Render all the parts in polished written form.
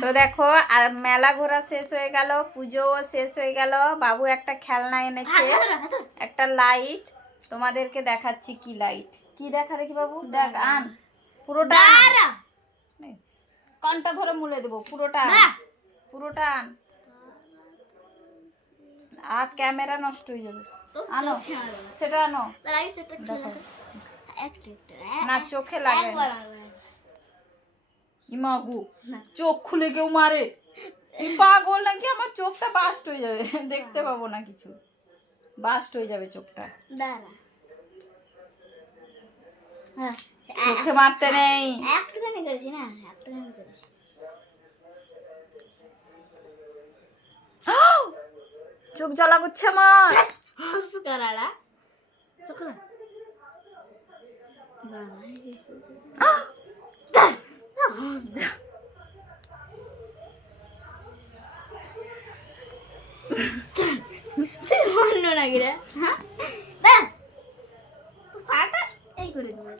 তো দেখো মেলা ঘোরা শেষ হয়ে গেল, পুজোও শেষ হয়ে গেল। বাবু একটা খেলনা এনেছে, একটা লাইট। তোমাদেরকে দেখাচ্ছি কি লাইট। কি দেখা দেখি বাবু, দেখ আন পুরোটা, কানটা ধরে মুলে দেবো, পুরোটা পুরোটা আন, আর ক্যামেরা নষ্ট হয়ে যাবে। আনো সেটা, আনো দেখো না, চোখে লাগে ইমাগু, চোখ খুলে কেউ মারে, পাগল নাকি? আমার চোখটা বাস্ট হয়ে যাবে, দেখতে পাবো না কিছু, বাস্ট হয়ে যাবে চোখটা। চোখে মারতে নেই, একটুখানি করেছি না, একটুখানি করেছি। চোখ জ্বালা করছে আমার। অন্য নাকি রে? এই করে দেবো,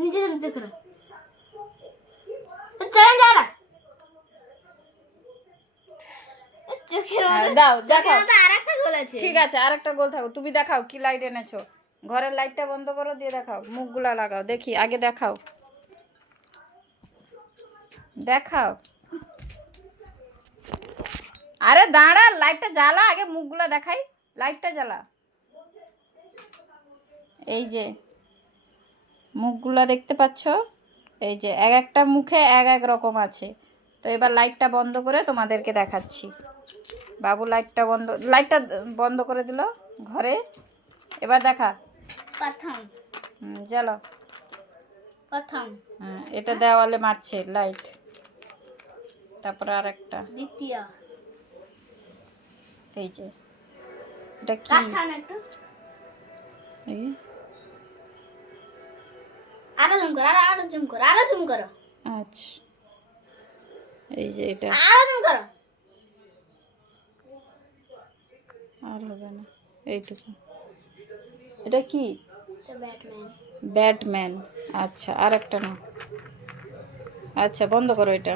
নিজে নিজে করে দাও দেখাও, ঠিক আছে আরেকটা গোল থাকো। তুমি দেখাও কি লাইট এনেছো, ঘরের লাইটটা বন্ধ করো, দিয়ে দেখাও, মুখগুলা লাগাও দেখি, আগে দেখাও দেখাও। আরে দাঁড়া, লাইটটা জ্বালা, আগে মুখগুলা দেখাই, লাইটটা জ্বালা। এই যে মুখগুলা দেখতে পাচ্ছ, এই যে এক একটা মুখে এক এক রকম আছে। তো এবার লাইটটা বন্ধ করে তোমাদেরকে দেখাচ্ছি। বাবু লাইটটা বন্ধ করে দিল ঘরে। এবার দেখা প্রথম, জ্বালো প্রথম, এটা দেওয়ালে মারছে লাইট। তারপরে আর একটা, দ্বিতীয়, এই যে এটা কি, আরো জুম করো, আরো জুম করো, আরো জুম করো। আচ্ছা এই যে এটা, আরো জুম করো। আর হবে না, এইটুকু। এটা কি, ব্যাটম্যান, ব্যাটম্যান। আচ্ছা আর একটা না, আচ্ছা বন্ধ করো এটা।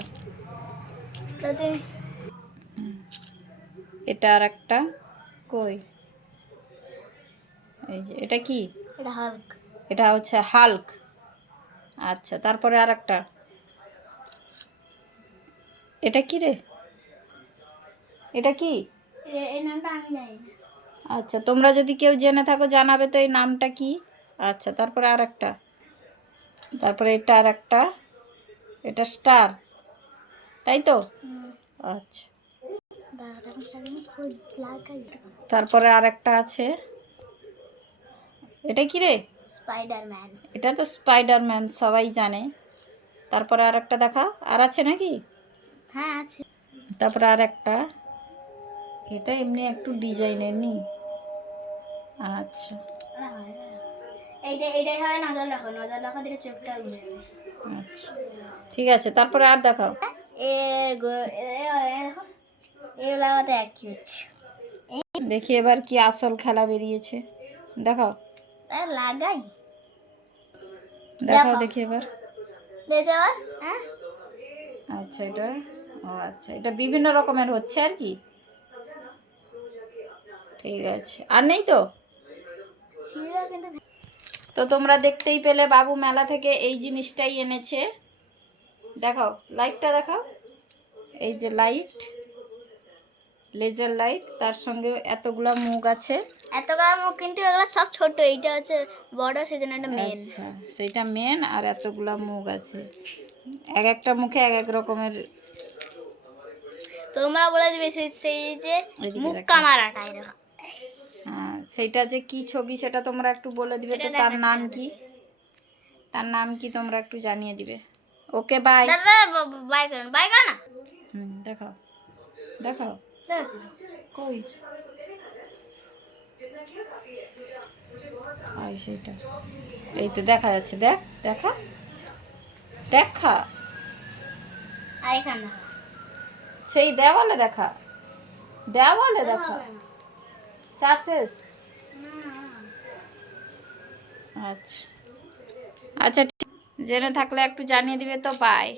এটা আর একটা কই, এই যে এটা কি, এটা হাল্ক, এটা হচ্ছে হাল্ক। আচ্ছা তারপরে আর একটা, এটা কি রে, এটা কি, এই নামটা আমি জানি না। আচ্ছা তোমরা যদি কেউ জেনে থাকো জানাবে তো এই নামটা কি। আচ্ছা তারপরে আর একটা, তারপরে এটা আর একটা, এটা স্টার, তাই তো? আচ্ছা তারপরে আর একটা আছে, এটা কি রে, স্পাইডারম্যান। এটা তো স্পাইডারম্যান, সবাই জানে। তারপরে আর একটা দেখা, আর আছে নাকি? হ্যাঁ আছে। তারপরে আর একটা, এটা এমনি একটু ডিজাইনের নি। আচ্ছা এইটাই হয়, নজর রাখো, নজর রাখো, দিলে চোখটা ঘুরে যাবে। আচ্ছা ঠিক আছে, তারপরে আর দেখাও। লাগাতে একই হচ্ছে। দেখি এবার কি আসল খেলা বেরিয়েছে, দেখাও লাগাই, দেখাও দেখি এবার। হ্যাঁ আচ্ছা এটা, ও আচ্ছা এটা বিভিন্ন রকমের হচ্ছে আর কি, ঠিক আছে। আর নেই তো? তো তোমরা দেখতেই পেলে বাবু মেলা থেকে এই জিনিসটাই এনেছে। দেখাও লাইটটা দেখাও, এই যে লাইট, লেজার লাইট, তার সঙ্গে এতগুলা মুখ আছে। এতগুলা মুখ, কিন্তু এগুলো সব ছোট, এইটা হচ্ছে বড়, সেজন্য এটা মেন। আচ্ছা সেইটা মেন, আর এতগুলা মুখ আছে, এক একটা মুখে এক এক রকমের। তোমরা বলে দিবে সেই যে মুখ কামারাটা, এরকম। হ্যাঁ সেইটা যে কি ছবি সেটা তোমরা একটু বলে দিবে তো, তার নাম কি, তার নাম কি তোমরা একটু জানিয়ে দিবে। ওকে বাই, বাই করুন, বাই করো না। দেখাও দেখাও কই, আই সেইটা, এই তো দেখা যাচ্ছে, দেখ দেখা দেখা, আর এখানে সেই দেওয়ালে দেখা, দেওয়ালে দেখা, চার শেষ। আচ্ছা আচ্ছা জেনে থাকলে একটু জানিয়ে দিবে তো। বাই।